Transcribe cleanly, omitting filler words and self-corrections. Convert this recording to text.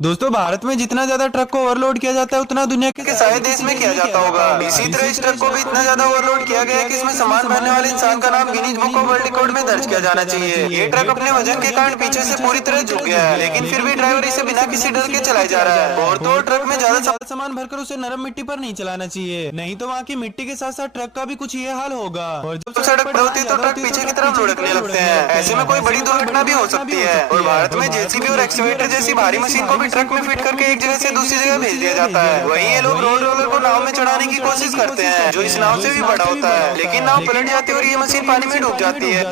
दोस्तों, भारत में जितना ज्यादा ट्रक को ओवरलोड किया जाता है उतना दुनिया के शायद देश में किया जाता होगा। इसी तरह इस ट्रक को भी इतना ज्यादा ओवरलोड किया गया है कि इसमें सामान भरने वाले इंसान का नाम Guinness book of world record में दर्ज किया जाना चाहिए। ये ट्रक अपने वजन के कारण पीछे से पूरी तरह झुक गया है, लेकिन फिर भी ड्राइवर इसे बिना किसी डर के चलाया जा रहा है। और तो ट्रक में ज्यादा सामान भरकर उसे नरम मिट्टी पर नहीं चलाना चाहिए, नहीं तो वहाँ की मिट्टी के साथ साथ ट्रक का भी कुछ ये हाल होगा। और जब सड़क पर होती है तो ट्रक पीछे की तरफ लुढ़कने लगते हैं। ऐसे में कोई बड़ी दुर्घटना भी हो सकती है। और भारत में जेसीबी और एक्सीवेटर जैसी भारी मशीन को भी ट्रक में फिट करके एक जगह से दूसरी जगह भेज दिया जाता है। वहीं ये लोग रोड रोलर को नाव में चढ़ाने की कोशिश करते हैं, जो इस नाव से भी बड़ा होता है, लेकिन नाव पलट जाती है और ये मशीन पानी में डूब जाती है।